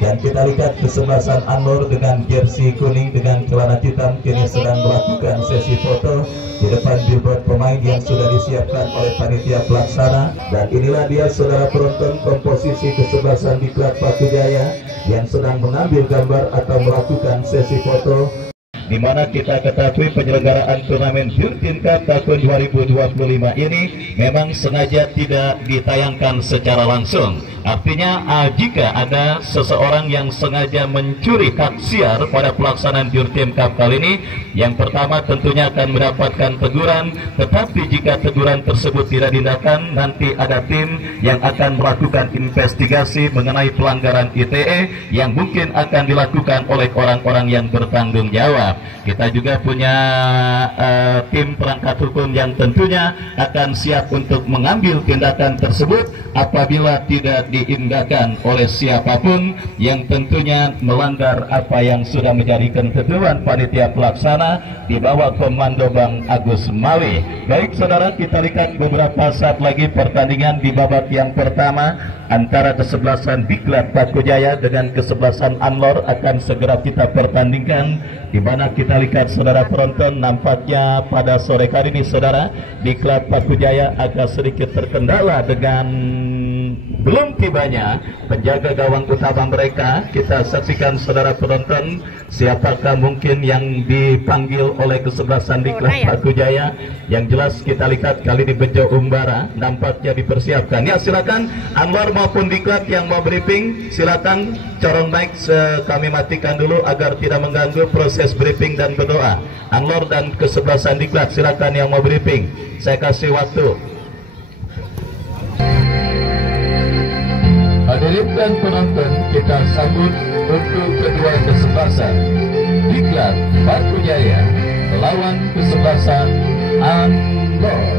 Dan kita lihat kesebelasan Anwar dengan jersey kuning dengan celana hitam kini sedang melakukan sesi foto di depan billboard pemain yang sudah disiapkan oleh panitia pelaksana. Dan inilah dia saudara penonton komposisi kesebelasan di klub Batu Jaya yang sedang mengambil gambar atau melakukan sesi foto, di mana kita ketahui penyelenggaraan turnamen Jurtin Cup tahun 2025 ini memang sengaja tidak ditayangkan secara langsung. Artinya jika ada seseorang yang sengaja mencuri hak siar pada pelaksanaan Jurtin Cup kali ini, yang pertama tentunya akan mendapatkan teguran. Tetapi jika teguran tersebut tidak tindakan, nanti ada tim yang akan melakukan investigasi mengenai pelanggaran ITE yang mungkin akan dilakukan oleh orang-orang yang bertanggung jawab. Kita juga punya tim perangkat hukum yang tentunya akan siap untuk mengambil tindakan tersebut apabila tidak diindahkan oleh siapapun yang tentunya melanggar apa yang sudah menjadi ketentuan panitia pelaksana di bawah komando Bang Agus Mawi. Baik saudara, kita lihat beberapa saat lagi pertandingan di babak yang pertama antara kesebelasan Diklat Batu Jaya dengan kesebelasan Anwar akan segera kita pertandingkan, di mana kita lihat saudara penonton, nampaknya pada sore hari ini saudara Diklat Batu Jaya agak sedikit terkendala dengan belum tibanya penjaga gawang utama mereka. Kita saksikan saudara penonton siapakah mungkin yang dipanggil oleh kesebelasan Diklat Batu Jaya. Yang jelas kita lihat kali ini Bejo Umbara nampaknya dipersiapkan. Ya silakan Anwar maupun Diklat yang mau briefing, silakan corong mic kami matikan dulu agar tidak mengganggu proses briefing dan berdoa. Anwar dan kesebelasan Diklat silakan yang mau briefing, saya kasih waktu. Hadirin dan penonton, kita sambut untuk kedua kesebelasan Diklat Batu Jaya melawan kesebelasan Anwar.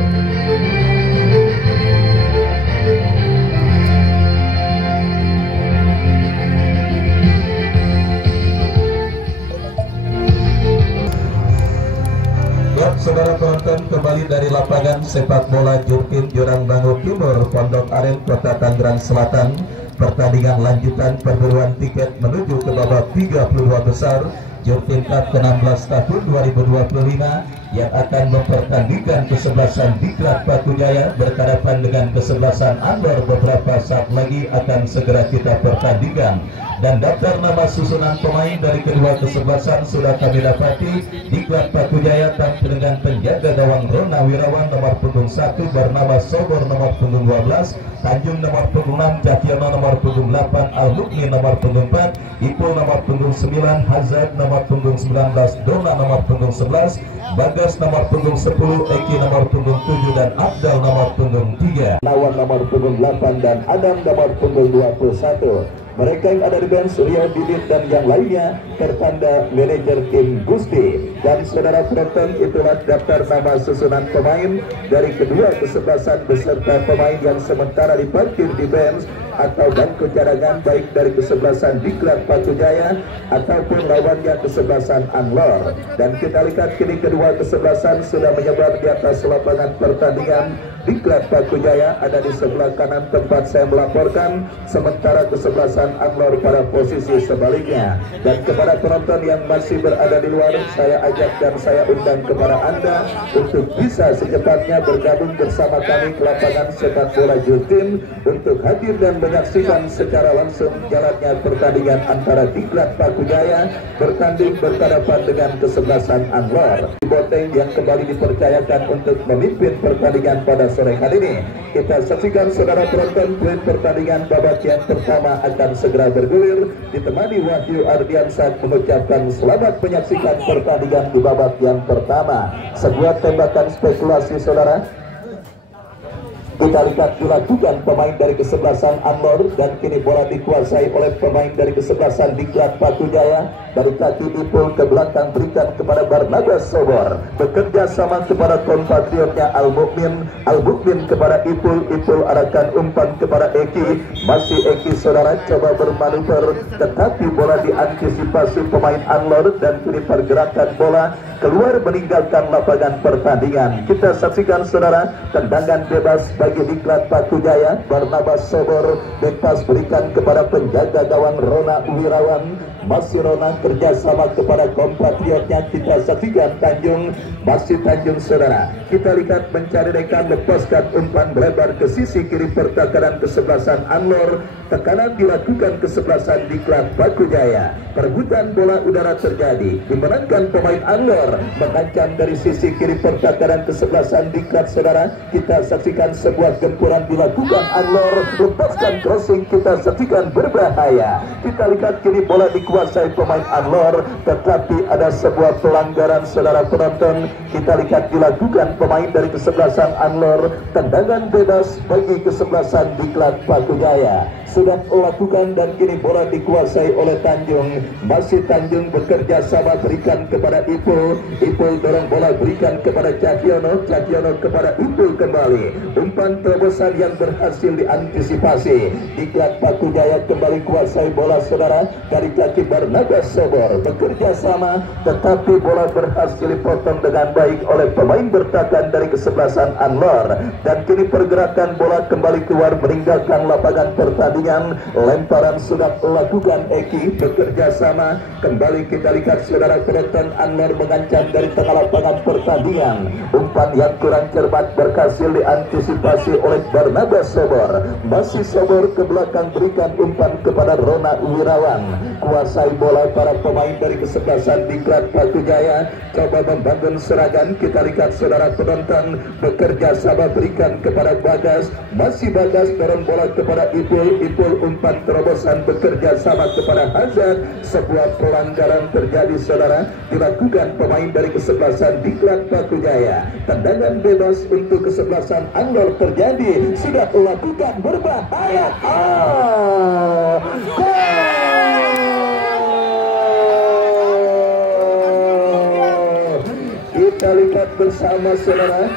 Saudara penonton, kembali dari lapangan sepak bola Jurtin Jurang Bangu Timur, Pondok Aren, Kota Tangerang Selatan. Pertandingan lanjutan perburuan tiket menuju ke babak 32 besar Jurtin Cup ke-16 tahun 2025 yang akan mempertandingkan kesebelasan Diklat Batu Jaya berhadapan dengan kesebelasan Anwar. Beberapa saat lagi akan segera kita pertandingkan. Dan daftar nama susunan pemain dari kedua kesebelasan sudah kami dapati. Diklat Batu Jaya tampil dengan penjaga gawang Rona Wirawan nomor punggung 1, bernama Sobor nomor punggung 12, Tanjung nomor punggung 6, Cahyono nomor punggung 8, Al-Mukmin nomor punggung 4, Ipul nomor punggung 9, Hazard nomor punggung 19, Dona nomor punggung 11, Bagas nomor punggung 10, Eki nomor punggung 7, dan Abdal nomor punggung 3. Lawan nomor punggung 8 dan Adam nomor punggung 21. Mereka yang ada di bench, Rio Didit dan yang lainnya tertanda manajer tim Gusti. Dan saudara penonton, itulah daftar nama susunan pemain dari kedua kesebelasan beserta pemain yang sementara diparkir di bench atau bangku cadangan, baik dari kesebelasan Diklat Batu Jaya ataupun lawannya kesebelasan Anwar. Dan kita lihat kini kedua kesebelasan sudah menyebar di atas lapangan pertandingan. Diklat Batu Jaya ada di sebelah kanan tempat saya melaporkan, sementara kesebelasan Anwar pada posisi sebaliknya. Dan kepada penonton yang masih berada di luar, saya ajak dan saya undang kepada Anda untuk bisa secepatnya bergabung bersama kami ke lapangan sepak bola Jurtin untuk hadir dan menyaksikan secara langsung jalannya pertandingan antara Diklat Batu Jaya bertanding berhadapan dengan kesebelasan Anwar. Boteng yang kembali dipercayakan untuk memimpin pertandingan pada sore hari ini. Kita saksikan saudara penonton, poin pertandingan babak yang pertama akan segera bergulir, ditemani Wahyu Ardiansyah mengucapkan selamat menyaksikan pertandingan di babak yang pertama. Sebuah tembakan spekulasi saudara. Kita lihat dilakukan pemain dari kesebelasan Anwar, dan kini bola dikuasai oleh pemain dari kesebelasan Diklat Batu Jaya. Dari kaki Ipul ke belakang berikan kepada Barnabas Sobor, bekerja sama kepada kompatriotnya Al-Mukmin, Al-Mukmin kepada Ipul, Ipul arahkan umpan kepada Eki, masih Eki saudara coba bermanuver, tetapi bola diantisipasi pemain Anwar dan kini pergerakan bola keluar meninggalkan lapangan pertandingan. Kita saksikan saudara tendangan bebas bagi lagi diklat Paku Jaya. Barnabas Sobor bebas berikan kepada penjaga gawang Rona Wirawan. Masih Rona kerjasama kepada kompatriotnya. Kita saksikan Tanjung, masih Tanjung saudara. Kita lihat mencari rekan, lepaskan umpan melebar ke sisi kiri pertakaran kesebelasan Anlor. Tekanan dilakukan kesebelasan diklat Paku Jaya. Perebutan bola udara terjadi, dimenangkan pemain Anlor. Mengancam dari sisi kiri pertakaran kesebelasan diklat saudara. Kita saksikan sebuah gempuran dilakukan Anlor. Lepaskan crossing, kita saksikan berbahaya. Kita lihat kini bola dikuasai pemain Anlor, tetapi ada sebuah pelanggaran saudara penonton. Kita lihat dilakukan pemain dari kesebelasan Anlor. Tendangan bebas bagi kesebelasan diklat Paku Jaya sudah lakukan, dan kini bola dikuasai oleh Tanjung. Masih Tanjung bekerja sama berikan kepada Ipul. Ipul dorong bola berikan kepada Cakyono. Cakyono kepada Ipul kembali. Umpan terobosan yang berhasil diantisipasi. Diklat Paku Jaya kembali kuasai bola saudara dari kaki Barnabas Sobor. Bekerja sama, tetapi bola berhasil dipotong dengan baik oleh pemain bertahan dari kesebelasan Anlor. Dan kini pergerakan bola kembali keluar meninggalkan lapangan pertandingan. Lemparan sudah lakukan Eki, bekerja sama. Kembali kita lihat saudara penonton, Anlor mengancam dari tengah lapangan pertandingan. Umpan yang kurang cermat berhasil diantisipasi oleh Barnabas Sobor. Masih Sobor ke belakang berikan umpan kepada Rona Wirawan. Kuasai bola para pemain dari kesebelasan diklat Paku Jaya. Coba membangun serangan. Kita lihat saudara penonton, bekerja sama berikan kepada Bagas. Masih Bagas dorong bola kepada Ipul. Ipul umpan terobosan bekerja sama kepada Hazard. Sebuah pelanggaran terjadi saudara, dilakukan pemain dari kesebelasan diklat Paku Jaya. Tendangan bebas untuk kesebelasan Anlor terjadi, sudah lakukan berbahaya. Kita lihat bersama saudara,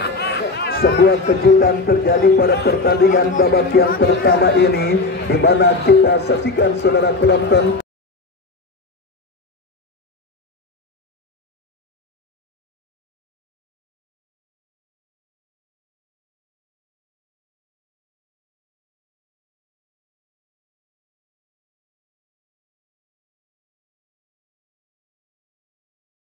sebuah kejutan terjadi pada pertandingan babak yang pertama ini, di mana kita saksikan saudara penonton.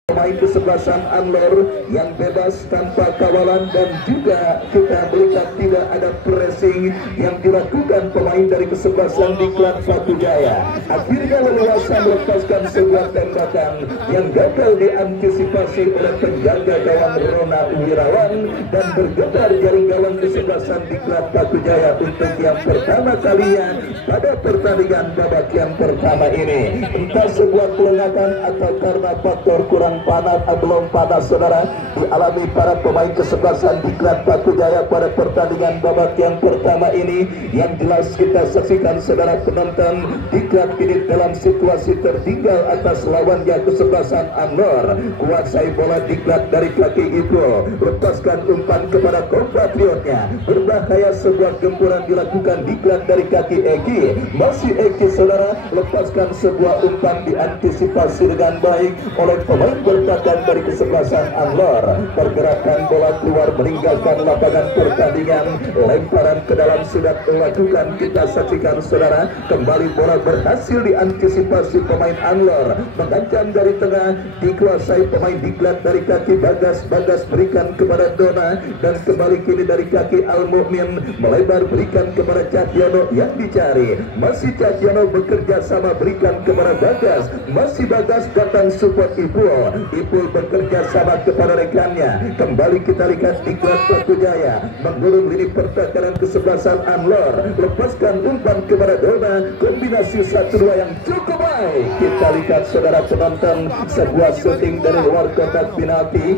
Pemain kesebelasan Anlor yang bebas tanpa kawalan, dan juga kita melihat tidak ada pressing yang dilakukan pemain dari kesebelasan diklat Paku Jaya. Akhirnya leluasa melepaskan sebuah tembakan yang gagal diantisipasi oleh penjaga gawang Rona Wirawan, dan bergetar jaring gawang kesebelasan diklat Paku Jaya untuk yang pertama kalinya pada pertandingan babak yang pertama ini. Entah sebuah kelengatan atau karena faktor kurang panas, belum panas saudara, dialami para pemain kesebelasan diklat Paku Jaya pada pertandingan babak yang pertama ini. Yang jelas kita saksikan saudara penonton, diklat kini dalam situasi tertinggal atas lawannya kesebelasan Anlor. Kuasai bola diklat dari kaki Ipul, lepaskan umpan kepada kompatriotnya. Berbahaya, sebuah gempuran dilakukan diklat dari kaki Eki. Masih Eki saudara, lepaskan sebuah umpan diantisipasi dengan baik oleh pemain bertahan dari kesebelasan Anlor. Pergerakan bola keluar meninggalkan lapangan pertandingan. Lemparan ke dalam sudah dilakukan, kita saksikan saudara. Kembali bola berhasil diantisipasi pemain Anlor. Mengancam dari tengah, dikuasai pemain diklat dari kaki Bagas. Bagas berikan kepada Dona, dan kembali kini dari kaki Al Mukmin melebar berikan kepada Cakyono yang dicari. Masih Cakyono bekerja sama berikan kepada Bagas. Masih Bagas datang support Ipul. Ipul bekerja sama kepada rekannya. Kembali kita lihat diklat Paku Jaya menggulung lini pertahanan kesebelasan Anlor. Lepaskan umpan kepada Dona. Kombinasi 1-2 yang cukup baik. Kita lihat saudara penonton, sebuah shooting dari luar kotak penalti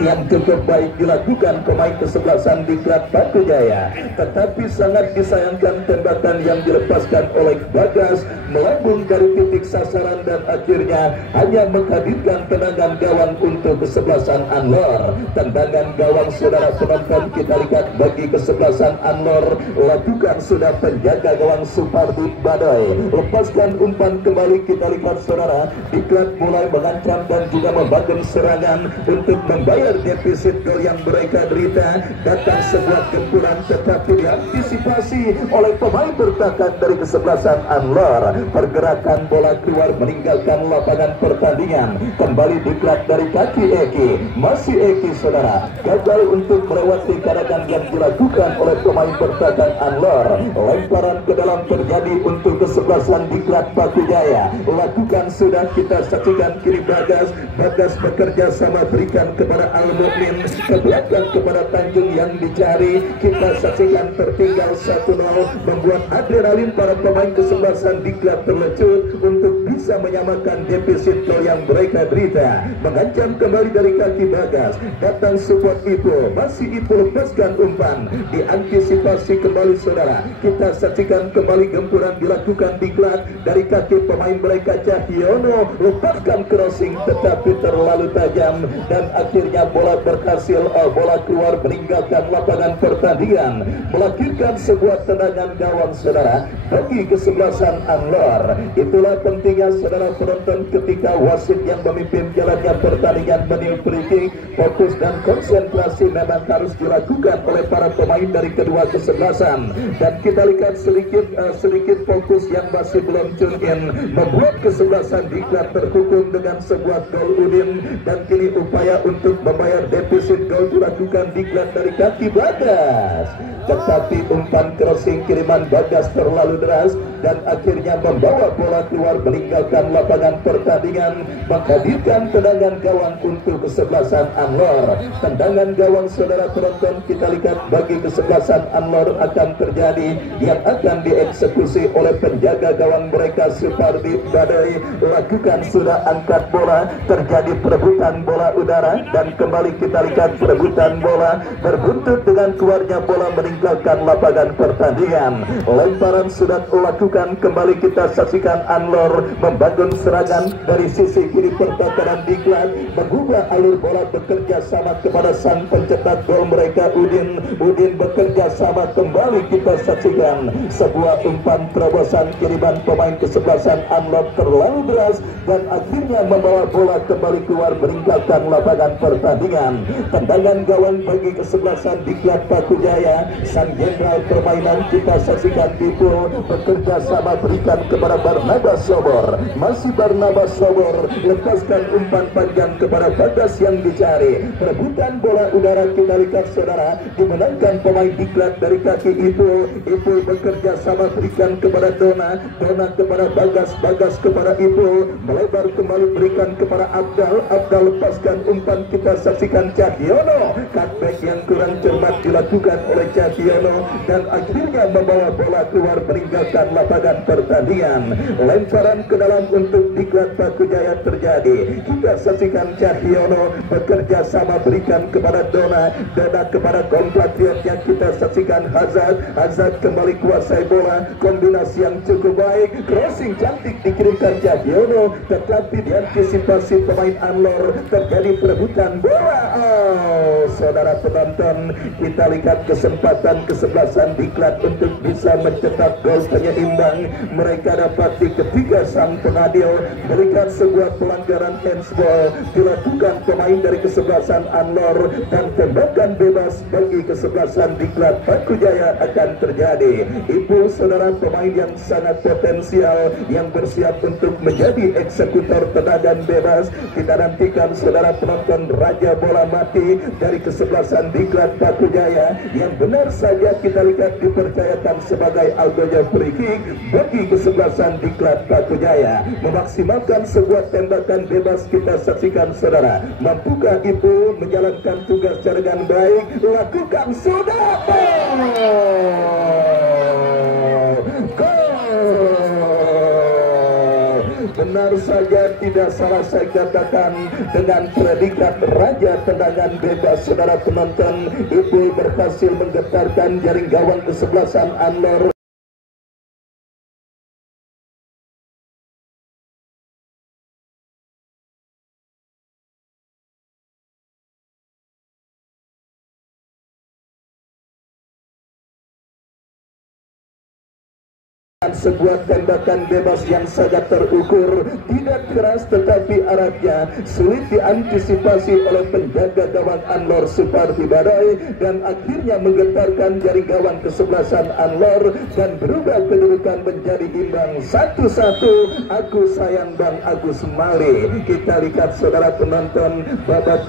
yang cukup baik dilakukan pemain kesebelasan diklat Paku Jaya. Tetapi sangat disayangkan tembakan yang dilepaskan oleh Bagas melambung dari titik sasaran, dan akhirnya hanya menghadirkan tendangan gawang untuk kesebelasan Anlor. Tendangan gawang saudara penonton kita lihat bagi kesebelasan Anlor lakukan sudah penjaga gawang Supardi Badoy. Lepaskan umpan kembali, kita lihat saudara, diklat mulai mengancam dan juga membangun serangan untuk membayar membayar defisit gol yang mereka derita. Datang sebuah gempuran tetapi diantisipasi oleh pemain bertahan dari kesebelasan Anwar. Pergerakan bola keluar meninggalkan lapangan pertandingan. Kembali diklat dari kaki Eki. Masih Eki saudara, gagal untuk melewati karangan yang dilakukan oleh pemain bertahan Anwar. Lemparan ke dalam terjadi untuk kesebelasan diklat Paku Jaya. Lakukan sudah, kita saksikan kiri Bagas. Bagas bekerja sama berikan kepada Al-Mu'min, ke belakang kepada Tanjung yang dicari. Kita saksikan tertinggal 1-0, membuat adrenalin para pemain kesebelasan diklat terlecut untuk bisa menyamakan defisit gol yang mereka derita. Mengancam kembali dari kaki Bagas, datang support Ipo, masih Ipo lepaskan umpan, diantisipasi kembali saudara. Kita saksikan kembali gempuran dilakukan diklat dari kaki pemain mereka. Cahyono lepaskan crossing tetapi terlalu tajam dan akhirnya bola berhasil, bola keluar meninggalkan lapangan pertandingan, melahirkan sebuah tendangan gawang saudara bagi kesebelasan Anwar. Itulah pentingnya saudara penonton ketika wasit yang memimpin jalannya pertandingan meniup free kick. Fokus dan konsentrasi memang harus dilakukan oleh para pemain dari kedua kesebelasan, dan kita lihat sedikit fokus yang masih belum tune in membuat kesebelasan diklat terhukum dengan sebuah gol Udin, dan kini upaya untuk membayar defisit gol dilakukan diklat dari kaki Bagas, tetapi umpan crossing kiriman Bagas terlalu deras dan akhirnya membawa bola keluar meninggalkan lapangan pertandingan, menghadirkan tendangan gawang untuk kesebelasan Anwar. Tendangan gawang saudara penonton kita lihat bagi kesebelasan Anwar akan terjadi, yang akan dieksekusi oleh penjaga gawang mereka Supardi Badai. Lakukan sudah, angkat bola, terjadi perebutan bola udara, dan kembali kita lihat perebutan bola berbuntut dengan keluarnya bola meninggalkan lapangan pertandingan. Lemparan sudah dilakukan, kembali kita saksikan Anwar membangun serangan dari sisi kiri pertahanan diklat, mengubah alur bola bekerja sama kepada sang pencetak gol mereka Udin. Udin bekerja sama kembali kita saksikan sebuah umpan terobosan kiriman pemain kesebelasan Anwar terlalu deras dan akhirnya membawa bola kembali keluar meninggalkan lapangan pertandingan. Tendangan gawang bagi kesebelasan diklat Paku Jaya. Sang jenderal permainan kita saksikan Dipo bekerja sama berikan kepada Barnabas Sobor. Masih Barnabas Sobor lepaskan umpan panjang kepada Bagas yang dicari. Perebutan bola udara kita lihat saudara dimenangkan pemain diklat dari kaki Ipo. Ipo bekerja sama berikan kepada Dona. Dona kepada Bagas. Bagas kepada Ipo, melebar kembali berikan kepada Abdal. Abdal lepaskan umpan, kita saksikan Cahyono. Cutback yang kurang cermat dilakukan oleh Cahyono dan akhirnya membawa bola keluar meninggalkan lapangan pertandingan. Lemparan ke dalam untuk diklat Paku Jaya terjadi. Kita saksikan Cahyono bekerja sama berikan kepada Dona. Dona kepada kompatriot yang kita saksikan Hazard. Hazard kembali kuasai bola, kombinasi yang cukup baik, crossing cantik dikirimkan Cahyono, tetapi diantisipasi pemain Anwar, terjadi perebutan bola. Saudara penonton, kita lihat kesempatan kesebelasan diklat untuk bisa mencetak gol penyeimbang. Mereka dapati ketika sang penadil berikan sebuah pelanggaran handsball dilakukan pemain dari kesebelasan Anwar, dan tembakan bebas bagi kesebelasan diklat Paku Jaya akan terjadi. Ibu saudara pemain yang sangat potensial yang bersiap untuk menjadi eksekutor tendangan bebas. Kita nantikan saudara penonton raja bola mati dari kesebelasan diklat Paku Jaya yang benar saja kita lihat dipercayakan sebagai algojo free kick bagi kesebelasan diklat Paku Jaya. Memaksimalkan sebuah tembakan bebas kita saksikan saudara. Mampukah itu menjalankan tugas dengan baik? Lakukan sudah. Benar saja, tidak salah saya katakan dengan predikat raja tendangan bebas saudara penonton. Itu berhasil menggetarkan jaring gawang kesebelasan Anwar. dengan sebuah tembakan bebas yang sangat terukur, tidak keras tetapi arahnya sulit diantisipasi oleh penjaga gawang Anlor Supardi Badai, dan akhirnya menggetarkan jari gawang kesebelasan Anlor dan berubah kedudukan menjadi imbang 1-1. Aku sayang Bang Agus Mali. Kita lihat saudara penonton, babak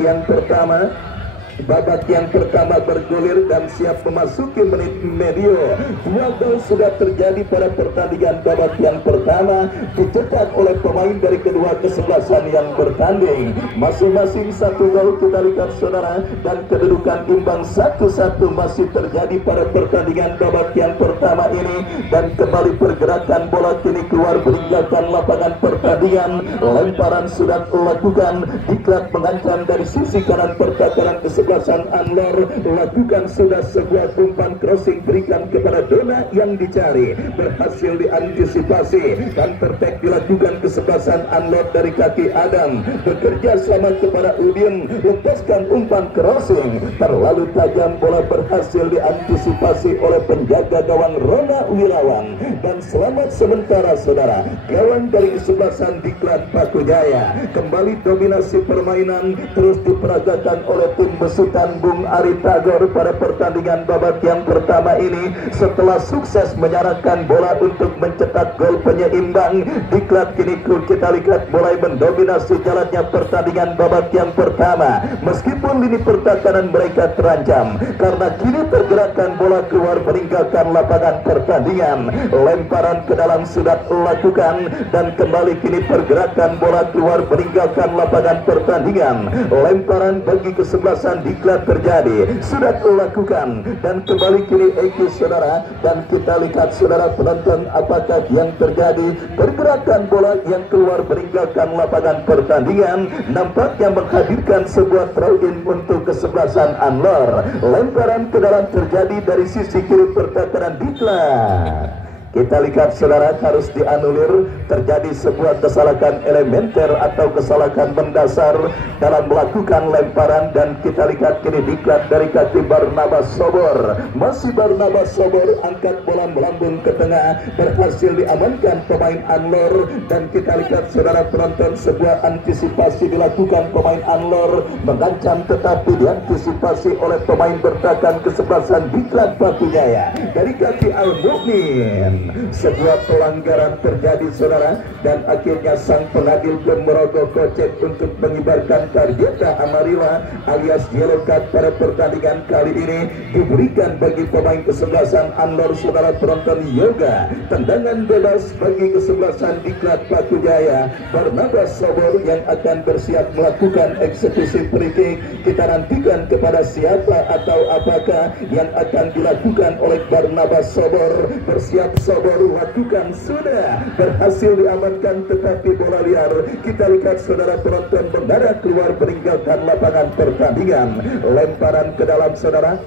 yang pertama bergulir dan siap memasuki menit medio. 2 gol sudah terjadi pada pertandingan babak yang pertama, dicetak oleh pemain dari kedua kesebelasan yang bertanding. Masing-masing 1 gol kita lihat saudara, dan kedudukan imbang 1-1 masih terjadi pada pertandingan babak yang pertama ini. Dan kembali pergerakan bola kini keluar meninggalkan lapangan pertandingan. Lemparan sudah dilakukan, diklat mengancam dari sisi kanan pertahanan kesebelasan Anlor. Lakukan sudah sebuah umpan crossing berikan kepada Dona yang dicari, berhasil diantisipasi dan perfect dilakukan kesebelasan Anlor dari kaki Adam, bekerja sama kepada Udin, lepaskan umpan crossing terlalu tajam, bola berhasil diantisipasi oleh penjaga gawang Rona Wirawan, dan selamat sementara saudara. Gawang dari kesebelasan Diklat Pakujaya kembali dominasi permainan terus diperagakan oleh tim besutan Bung Ari Tagor pada pertandingan babak yang pertama ini. Setelah sukses menyerahkan bola untuk mencetak gol penyeimbang, Diklat kini kita lihat mulai mendominasi jalannya pertandingan babak yang pertama. Meskipun lini pertahanan mereka terancam karena kini pergerakan bola keluar meninggalkan lapangan pertandingan. Lemparan ke dalam sudah dilakukan dan kembali kini pergerakan bola keluar meninggalkan lapangan pertandingan. Lemparan bagi kesebelasan Diklat terjadi, sudah dilakukan dan kembali kini Eki saudara, dan kita lihat saudara penonton apakah yang terjadi. Pergerakan bola yang keluar meninggalkan lapangan pertandingan nampaknya menghadirkan sebuah throw-in untuk kesebelasan Anlor. Lemparan ke dalam terjadi dari sisi kiri pertahanan Diklat. Kita lihat saudara, harus dianulir. Terjadi sebuah kesalahan elementer atau kesalahan mendasar dalam melakukan lemparan, dan kita lihat kini Diklat dari kaki Barnabas Sobor. Masih Barnabas Sobor angkat bola melambung ke tengah, berhasil diamankan pemain Anlor, dan kita lihat saudara penonton sebuah antisipasi dilakukan pemain Anlor, mengancam tetapi diantisipasi oleh pemain bertahan kesebelasan Diklat Pakujaya dari kaki Al-Mukmin. Sebuah pelanggaran terjadi saudara, dan akhirnya sang pengadil pun merogoh kocek untuk mengibarkan tarjeta amarilla alias yellow card pada pertandingan kali ini diberikan bagi pemain kesebelasan Anlor saudara penonton yoga. Tendangan bebas bagi kesebelasan Diklat Pakujaya, Barnabas Sobor yang akan bersiap melakukan eksekusi free kick. Kita nantikan kepada siapa atau apakah yang akan dilakukan oleh Barnabas Sobor. Bersiap Sobor lakukan, sudah berhasil diamankan tetapi bola liar. Kita lihat saudara penonton mendarat keluar meninggalkan lapangan pertandingan. Lemparan ke dalam saudara,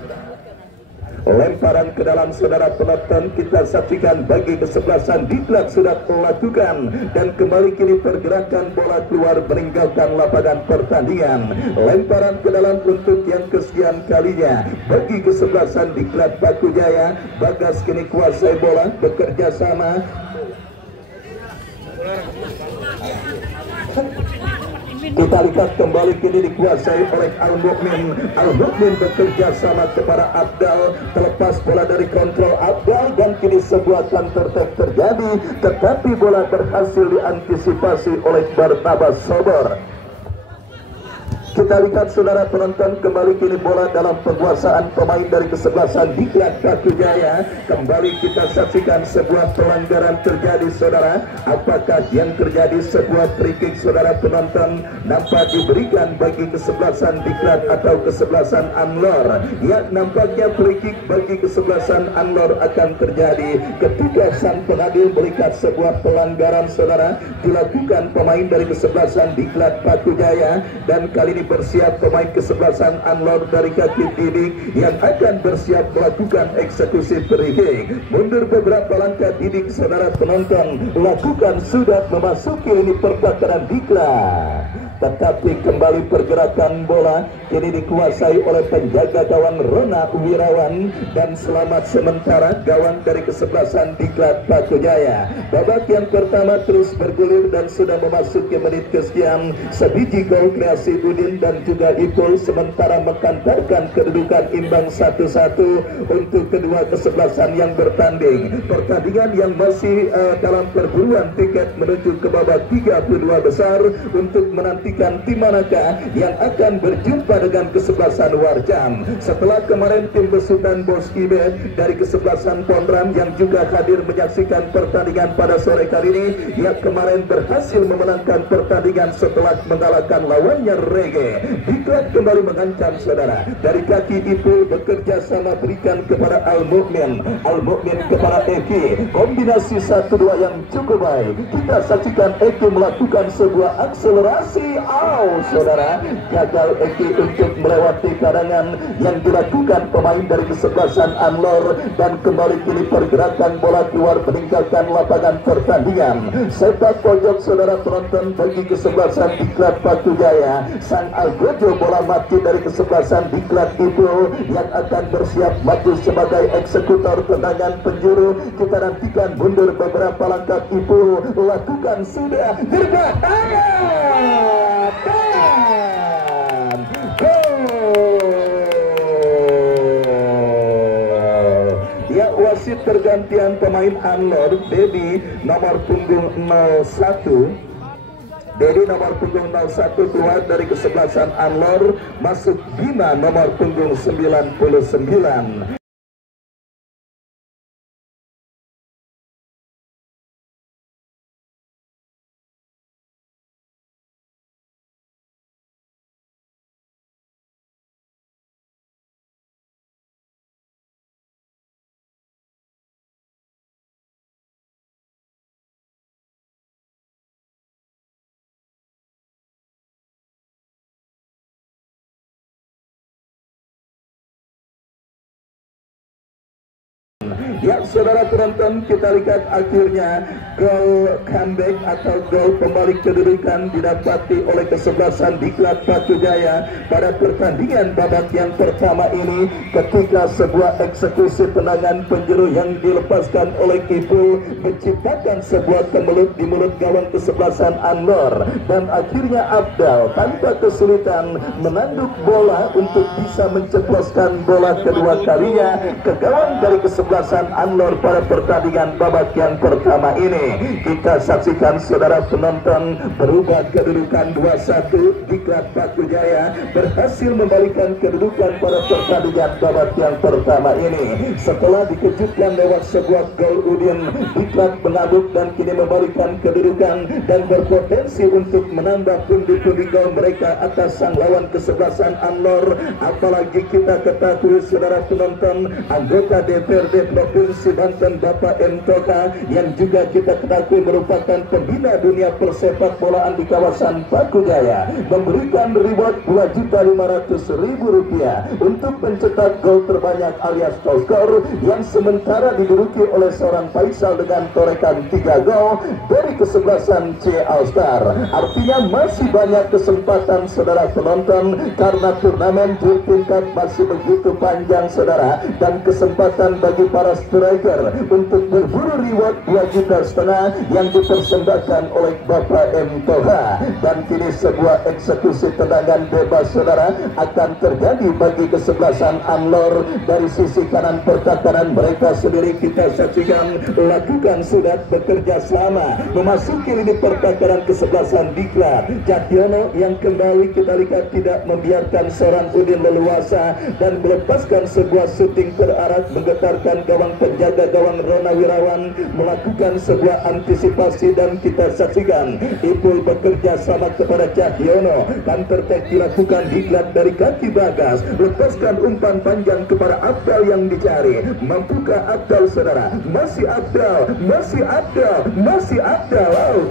lemparan ke dalam saudara penonton kita saksikan bagi kesebelasan Diklat sudah melakukan, dan kembali kini pergerakan bola keluar meninggalkan lapangan pertandingan. Lemparan ke dalam untuk yang kesekian kalinya bagi kesebelasan Diklat Pakujaya. Bagas kini kuasai bola, bekerja sama. Kita lihat kembali kini dikuasai oleh Al-Mukmin. Al-Mukmin bekerja sama kepada Abdal, terlepas bola dari kontrol Abdal, dan kini sebuah counter attack terjadi tetapi bola berhasil diantisipasi oleh Barnabas Sobor. Kita lihat saudara penonton kembali kini bola dalam penguasaan pemain dari kesebelasan Diklat Pakujaya. Kembali kita saksikan sebuah pelanggaran terjadi saudara. Apakah yang terjadi? Sebuah free kick saudara penonton nampak diberikan bagi kesebelasan Diklat atau kesebelasan Anlor. Ya, nampaknya free kick bagi kesebelasan Anlor akan terjadi ketika sang pengadil melihat sebuah pelanggaran saudara dilakukan pemain dari kesebelasan Diklat Pakujaya, dan kali ini bersiap pemain kesebelasan Anlor dari kaki Didik yang akan bersiap melakukan eksekusi free kick. Mundur beberapa langkah Didik saudara penonton, lakukan sudah memasuki ini pertahanan Diklat. tetapi kembali pergerakan bola kini dikuasai oleh penjaga gawang Rona Wirawan, dan selamat sementara gawang dari kesebelasan Diklat Pakujaya. Babak yang pertama terus bergulir dan sudah memasuki menit kesekian. Sebiji gol kreasi Udin dan juga Ipul sementara mengantarkan kedudukan imbang 1-1 untuk kedua kesebelasan yang bertanding. Pertandingan yang masih dalam perburuan tiket menuju ke babak 32 besar untuk menantikan tim manakah yang akan berjumpa dengan kesebelasan Warjam. Setelah kemarin tim besutan Bos Ibe dari kesebelasan Pondram yang juga hadir menyaksikan pertandingan pada sore kali ini, yang kemarin berhasil memenangkan pertandingan setelah mengalahkan lawannya Rege. Diklat kembali mengancam saudara. Dari kaki Ibu bekerja sama berikan kepada Al-Mu'min kepada Eki. Kombinasi 1-2 yang cukup baik. Kita saksikan Eki melakukan sebuah akselerasi. Saudara, gagal Eki untuk melewati karangan yang dilakukan pemain dari kesebelasan Anlor, dan kembali kini pergerakan bola keluar meninggalkan lapangan pertandingan. Sepak pojok saudara penonton bagi kesebelasan Diklat Pakujaya. Sang Algojo bola mati dari kesebelasan Diklat Ibu yang akan bersiap maju sebagai eksekutor tendangan penjuru. Kita nantikan mundur beberapa langkah. Ibu lakukan sudah ya, wasit pergantian pemain Anlor. Dedi nomor punggung 01 keluar dari kesebelasan Anlor, masuk Bima nomor punggung 99. Ya saudara penonton, kita lihat akhirnya gol comeback atau gol kembali kedudukan didapati oleh kesebelasan Diklat Pakujaya pada pertandingan babak yang pertama ini, ketika sebuah eksekusi tendangan penjuru yang dilepaskan oleh Ibu menciptakan sebuah kemelut di mulut gawang kesebelasan Anlor, dan akhirnya Abdal tanpa kesulitan menanduk bola untuk bisa menceploskan bola kedua kalinya ke gawang dari kesebelasan Anlor pada pertandingan babak yang pertama ini. Kita saksikan saudara penonton, berubah kedudukan 2-1. Diklat Pakujaya berhasil membalikan kedudukan pada pertandingan babak yang pertama ini. Setelah dikejutkan lewat sebuah gol Udin, Diklat mengaduk dan kini membalikan kedudukan dan berpotensi untuk menambah pundi-pundi gol mereka atas sang lawan kesebelasan Anlor. Apalagi kita ketahui saudara penonton, anggota DPRD Provinsi Banten Bapak M. Toka yang juga kita ketahui merupakan pembina dunia persepak bolaan di kawasan Pakujaya memberikan reward Rp2.500.000 untuk mencetak gol terbanyak alias top skor, yang sementara diduduki oleh seorang Faisal dengan torekan 3 gol dari kesebelasan C All Star. Artinya masih banyak kesempatan saudara penonton, karena turnamen Jurpin Cup masih begitu panjang saudara, dan kesempatan bagi para striker untuk berburu reward 2,5 juta yang dipersembahkan oleh Bapak M. Toha. Dan kini sebuah eksekusi tendangan bebas saudara akan terjadi bagi kesebelasan Anlor. Dari sisi kanan pertahanan mereka sendiri kita saksikan lakukan sudah bekerja sama memasuki lini pertahanan kesebelasan Diklat. Jatyono yang kembali kita lihat tidak membiarkan seorang Udin leluasa dan melepaskan sebuah syuting terarah menggetarkan gawang penjaga gawang Rona Wirawan, melakukan sebuah antisipasi dan kita saksikan Ipul bekerja sama kepada Cahyono. Counter attack dilakukan Diklat dari kaki Bagas, lepaskan umpan panjang kepada Abdal yang dicari. Mampukah Abdal saudara? Masih Abdal.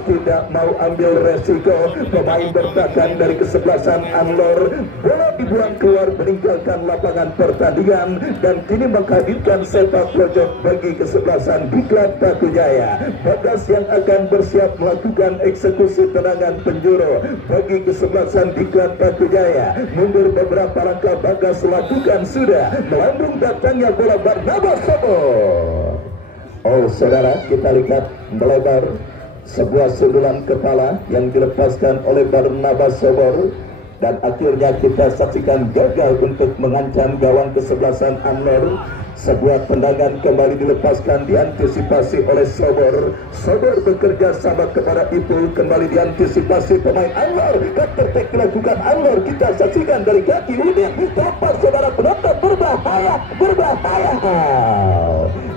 Tidak mau ambil resiko pemain bertahan dari kesebelasan Anlor. Bola dibuang keluar meninggalkan lapangan pertandingan dan kini menghadirkan sepak pojok bagi kesebelasan Diklat Batu Jaya. Bagas yang akan bersiap melakukan eksekusi tendangan penjuru bagi kesebelasan Diklat Batu Jaya. Mundur beberapa langkah, Bagas lakukan sudah melambung datangnya bola Barnabas Sobor. Oh saudara, kita lihat melebar sebuah sundulan kepala yang dilepaskan oleh Barnabas Sobor dan akhirnya kita saksikan gagal untuk mengancam gawang kesebelasan Anlor. Sebuah tendangan kembali dilepaskan, diantisipasi oleh Sobor. Sobor bekerja sama kepada Ipul, kembali diantisipasi pemain Anlor. Counter attack dilakukan Anlor, kita saksikan dari kaki Udin. Dapat saudara penonton, berbahaya.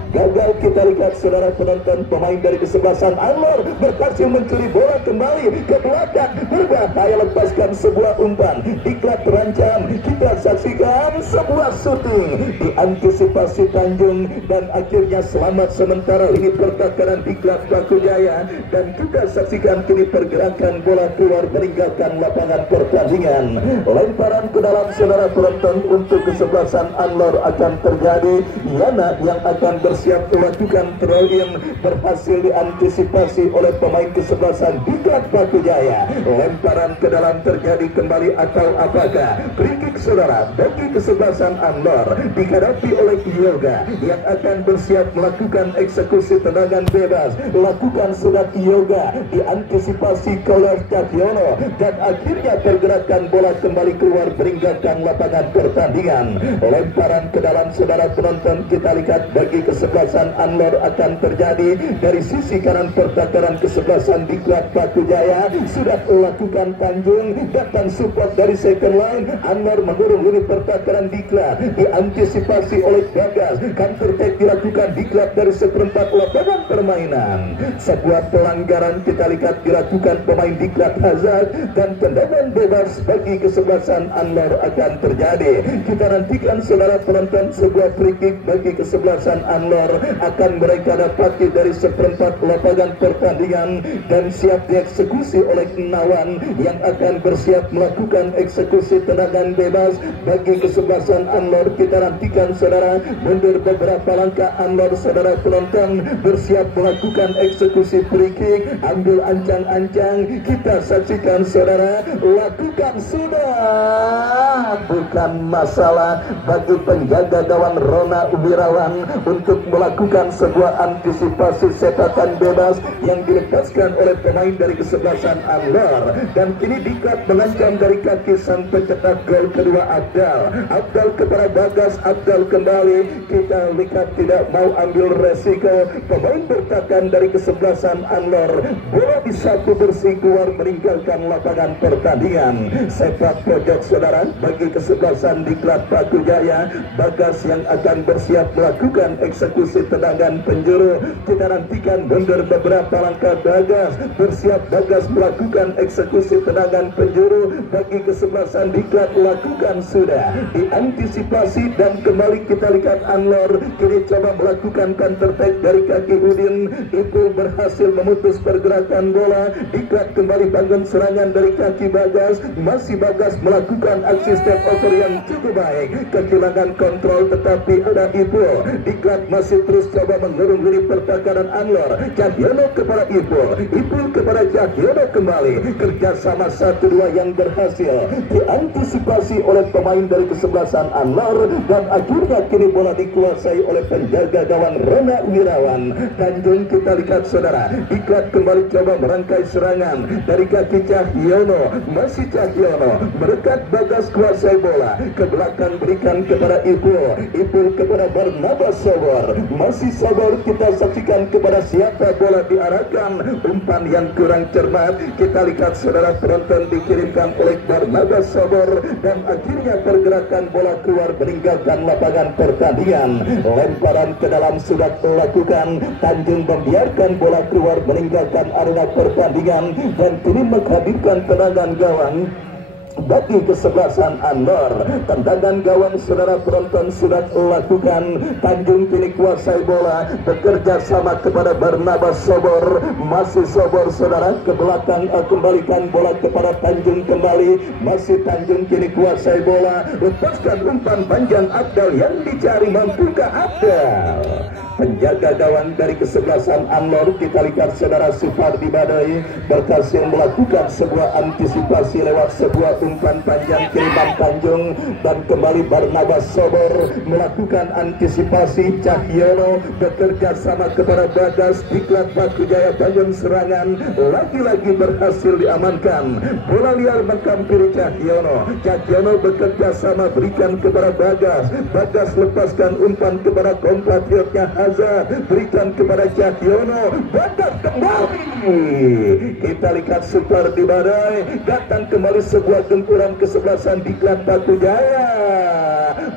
Gagal kita lihat saudara penonton, pemain dari kesebelasan Anlor berhasil mencuri bola kembali ke belakang, berbahaya, lepaskan sebuah umpan. Diklat terancam, kita saksikan sebuah shooting, diantisipasi Tanjung dan akhirnya selamat sementara ini pertahanan Diklat Batu Jaya. Dan kita saksikan kini pergerakan bola keluar meninggalkan lapangan pertandingan. Lemparan ke dalam saudara penonton untuk kesebelasan Anlor akan terjadi. Yana yang akan bersiap melakukan throw-in, berhasil diantisipasi oleh pemain kesebelasan Diklat Batu Jaya. Lemparan ke dalam terjadi kembali atau apakah free kick saudara bagi kesebelasan Anlor dihadapi oleh Yoga yang akan bersiap melakukan eksekusi tendangan bebas. Lakukan sudah Yoga, diantisipasi oleh Cahyono dan akhirnya pergerakan bola kembali keluar meninggalkan lapangan pertandingan. Lemparan ke dalam saudara penonton, kita lihat bagi kesebelasan Anlor akan terjadi dari sisi kanan pertahanan kesebelasan Diklat Batu Jaya. Sudah lakukan Tanjung, datang support dari second line. Anlor mendorong lini pertahanan Diklat, diantisipasi oleh Bagas. Counter attack dilakukan Diklat dari seperempat lapangan permainan. Sebuah pelanggaran kita lihat dilakukan pemain Diklat Hazard dan tendangan bebas bagi kesebelasan Anlor akan terjadi. Kita nantikan saudara penonton, sebuah free kick bagi kesebelasan Anlor akan mereka dapati dari seperempat lapangan pertandingan dan siap dieksekusi oleh Nawan yang akan bersiap melakukan eksekusi tendangan bebas bagi kesebelasan Anlor. Kita nantikan saudara, mundur beberapa langkah Anlor saudara penonton, bersiap melakukan eksekusi free kick, ambil ancang-ancang. Kita saksikan saudara, lakukan sudah, bukan masalah bagi penjaga gawang Rona Wirawan untuk melakukan sebuah antisipasi sepakan bebas yang dilepaskan oleh pemain dari kesebelasan Anlor. Dan kini Diklat mengancam dari kaki sang pencetak gol kedua Abdal kepada Bagas. Abdal kembali, kita lihat tidak mau ambil resiko pemain bertahan dari kesebelasan Anlor. Bola disapu bersih keluar meninggalkan lapangan pertandingan. Sepak pojok saudara bagi kesebelasan Diklat Batu Jaya. Bagas yang akan bersiap melakukan eksekusi tendangan penjuru. Kita nantikan mundur beberapa langkah Bagas, bersiap Bagas melakukan eksekusi tendangan penjuru bagi kesebelasan Diklat. Lakukan sudah, diantisipasi dan kembali kita lihat Anlor kini coba melakukan counter attack dari kaki Udin. Itu berhasil memutus pergerakan bola. Diklat kembali bangun serangan dari kaki Bagas. Masih Bagas melakukan aksi step over yang cukup baik, kehilangan kontrol tetapi ada Ipul. Diklat masih terus coba mengurung diri pertahanan Anlor. Cahyono kepada Ipul, Ipul kepada Cahyono kembali. Kerjasama 1-2 yang berhasil diantisipasi oleh pemain dari kesebelasan Anlor dan akhirnya kini bola dikuasai oleh penjaga gawang Rona Wirawan. Tanjung kita lihat saudara, Diklat kembali coba merangkai serangan dari kaki Cahyono. Masih Cahyono berdekat, Bagas kuasai bola ke belakang, berikan kepada Ipul. Ipul kepada Barnabas Sobor. Masih Sobor, kita saksikan kepada siapa bola diarahkan. Umpan yang kurang cermat, kita lihat saudara penonton, dikirimkan oleh Barnabas Sobor dan akhirnya pergerakan bola keluar meninggalkan lapangan pertandingan. Lemparan ke dalam sudah dilakukan. Tanjung membiarkan bola keluar meninggalkan arena pertandingan dan kini menghadirkan tendangan gawang bagi kesebelasan Anwar. Tendangan gawang saudara penonton sudah lakukan. Tanjung kini kuasai bola, bekerja sama kepada Barnabas Sobor, masih Sobor saudara ke belakang, kembalikan bola kepada Tanjung kembali, masih Tanjung kini kuasai bola, lepaskan umpan panjang Abdal yang dicari, mampukah Abdal? Penjaga gawang dari kesebelasan Anwar, kita lihat saudara Supardi Badai berhasil melakukan sebuah antisipasi lewat sebuah umpan panjang kiriman Tanjung, dan kembali Barnabas Sobor melakukan antisipasi. Cahyono bekerja sama kepada Bagas, Diklat Batu Jaya Tanjung serangan lagi-lagi berhasil diamankan. Bola liar menghampiri Cahyono. Cahyono bekerja sama berikan kepada Bagas. Bagas lepaskan umpan kepada kompatriotnya Hazard, berikan kepada Cahyono. Bagas kembali. Kita lihat Supardi Badai, datang kembali sebuah gempuran kesebelasan Diklat Batu Jaya.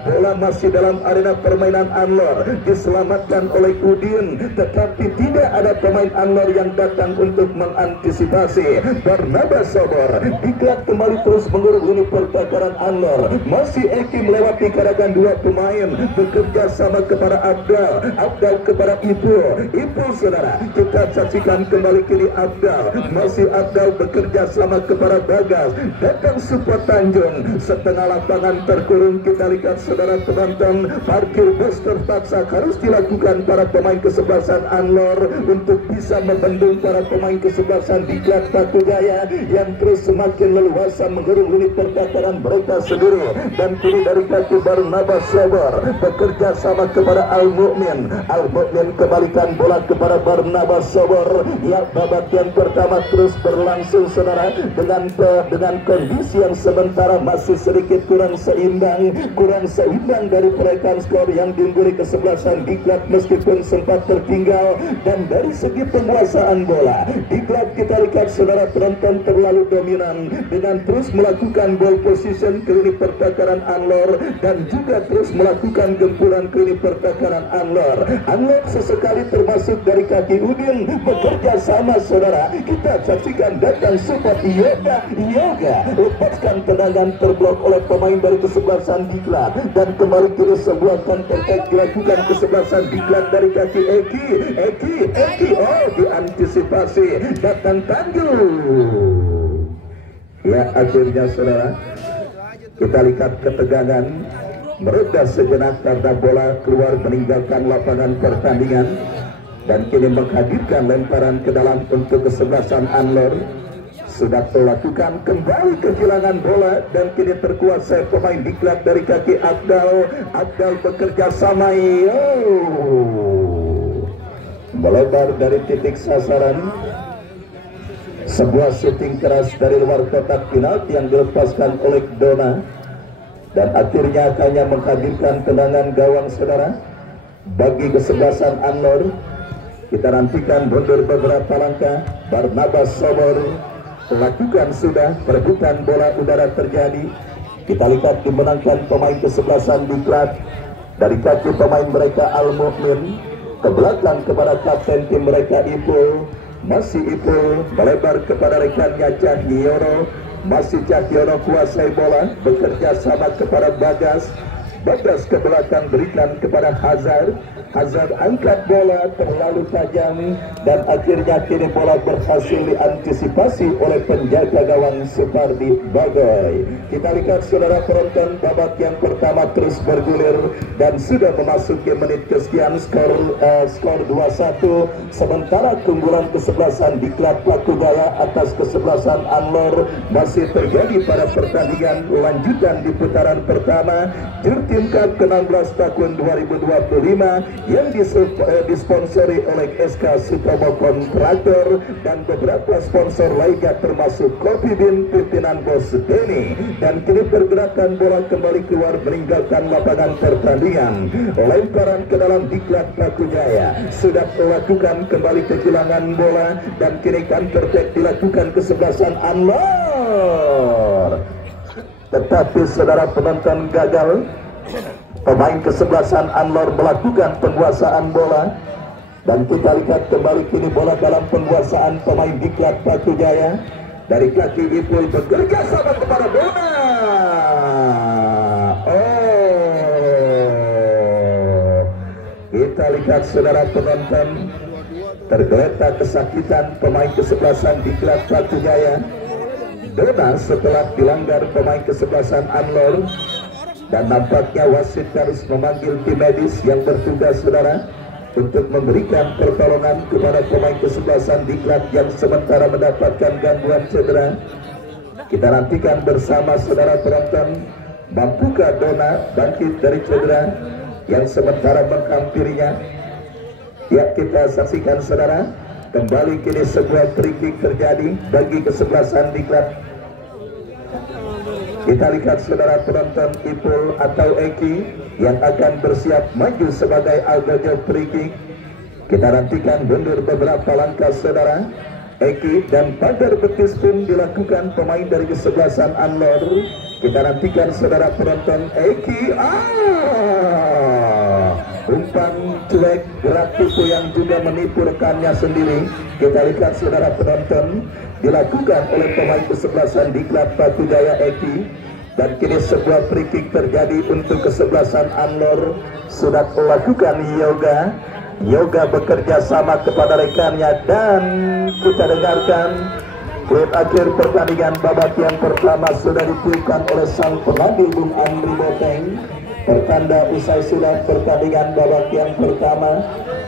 Bola masih dalam arena permainan Anwar, diselamatkan oleh Udin, tetapi tidak ada pemain Anwar yang datang untuk mengantisipasi. Barnabas Sobor, Diklat kembali terus mengurung pertahanan Anwar, masih Eki melewati karangan dua pemain, bekerja sama kepada Abdal, Abdal kepada Ipul saudara, kita saksikan kembali kini Abdal, masih Abdal bekerja sama kepada Bagas, datang support Tanjung, setengah lapangan terkurung. Kita lihat saudara penonton, parkir bus terpaksa harus dilakukan para pemain kesebelasan Anwar untuk bisa membendung para pemain kesebelasan Diklat Batu Jaya yang terus semakin leluasa mengurung unit pertahanan mereka sendiri. Dan kini dari kaki Barnabas Sobor bekerja sama kepada Al-Mu'min. Al-Mu'min kembalikan bola kepada Barnabas Sobor. Ya, babak yang pertama terus berlangsung saudara dengan kondisi yang sementara masih sedikit kurang seimbang dari perolehan skor yang diungguli kesebelasan Diklat meskipun sempat tertinggal. Dan dari segi penguasaan bola, Diklat kita lihat saudara penonton terlalu dominan dengan terus melakukan ball position ke lini pertahanan Anwar dan juga terus melakukan gempuran ke lini pertahanan Anwar. Anwar sesekali termasuk dari kaki Udin bekerja sama saudara, kita saksikan datang support Yoga lepaskan tendangan terblok oleh pemain dari kesebelasan Diklat, dan kembali kini sebuah counter attack dilakukan kesebelasan Diklat dari kaki Eki diantisipasi, datang Tanjung. Ya, akhirnya saudara kita lihat ketegangan mereda sejenak karena bola keluar meninggalkan lapangan pertandingan, dan kini menghadirkan lemparan ke dalam untuk kesebelasan Anwar. Sudah melakukan kembali kehilangan bola dan kini terkuasai pemain Diklat dari kaki Abdal bekerja sama melebar dari titik sasaran. Sebuah shooting keras dari luar kotak penalti yang dilepaskan oleh Dona, dan akhirnya hanya menghadirkan tendangan gawang saudara bagi kesebelasan Anwar. Kita nantikan mundur beberapa langkah. Barnabas Sobor lakukan sudah, perebutan bola udara terjadi. Kita lihat dimenangkan pemain kesebelasan Diklat dari kaki pemain mereka Al-Mu'min ke belakang kepada kapten tim mereka Ipul. Masih Ipul melebar kepada rekannya Cahyono, masih Cahyono kuasai bola, bekerja sama kepada Bagas ke belakang berikan kepada Hazard angkat bola terlalu tajam, dan akhirnya kini bola berhasil diantisipasi oleh penjaga gawang Supardi Badai. Kita lihat saudara penonton, babak yang pertama terus bergulir dan sudah memasuki menit kesekian, skor 2-1, sementara keunggulan kesebelasan Diklat Batu Jaya atas kesebelasan Anwar masih terjadi pada pertandingan lanjutan di putaran pertama Jurtim Cup ke-16 tahun 2025 yang disponsori oleh SK Sutomo Kontraktor dan beberapa sponsor lainnya termasuk Kopi Bin pimpinan Bos Denny. Dan kini pergerakan bola kembali keluar meninggalkan lapangan pertandingan. Lemparan ke dalam Diklat Batu Jaya sudah melakukan kembali kehilangan bola, dan kini counter attack dilakukan kesebelasan Anwar. Tetapi saudara penonton gagal. Pemain kesebelasan Anwar melakukan penguasaan bola, dan kita lihat kembali kini bola dalam penguasaan pemain Diklat Batu Jaya. dari kaki Ipul bekerja sama kepada Dona. Kita lihat saudara penonton, tergeletak kesakitan pemain kesebelasan di klub Batu Jaya. Dona setelah dilanggar pemain kesebelasan Anlor, dan nampaknya wasit harus memanggil tim medis yang bertugas saudara untuk memberikan pertolongan kepada pemain kesebelasan di klub yang sementara mendapatkan gangguan cedera. Kita nantikan bersama saudara penonton, mampukah Dona bangkit dari cedera yang sementara menghampirinya. Ya, kita saksikan saudara, kembali kini sebuah free kick terjadi bagi kesebelasan di klub. Kita lihat saudara penonton, Ipul atau Eki yang akan bersiap maju sebagai algojo free kick. Kita nantikan mundur beberapa langkah saudara. Eki dan pagar betis pun dilakukan pemain dari kesebelasan Anlor. Kita nantikan saudara penonton, Eki umpan cuek gerak tipu yang juga menipu rekannya sendiri. Kita lihat saudara penonton, dilakukan oleh pemain kesebelasan di klub Batu Jaya Eki. Dan kini sebuah free kick terjadi untuk kesebelasan Anlor. Sudah melakukan yoga bekerja sama kepada rekannya, dan kita dengarkan klip akhir pertandingan babak yang pertama sudah ditiupkan oleh sang pemandu Bung Andri Boteng. Pertanda usai sudah pertandingan babak yang pertama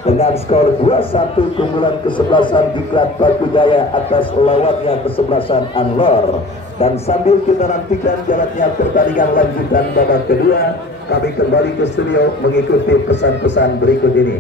dengan skor 2-1 keunggulan kesebelasan di klub Batu Jaya atas lawannya kesebelasan Anlor. Dan sambil kita nantikan jalannya pertandingan lanjutan babak kedua, kami kembali ke studio mengikuti pesan-pesan berikut ini.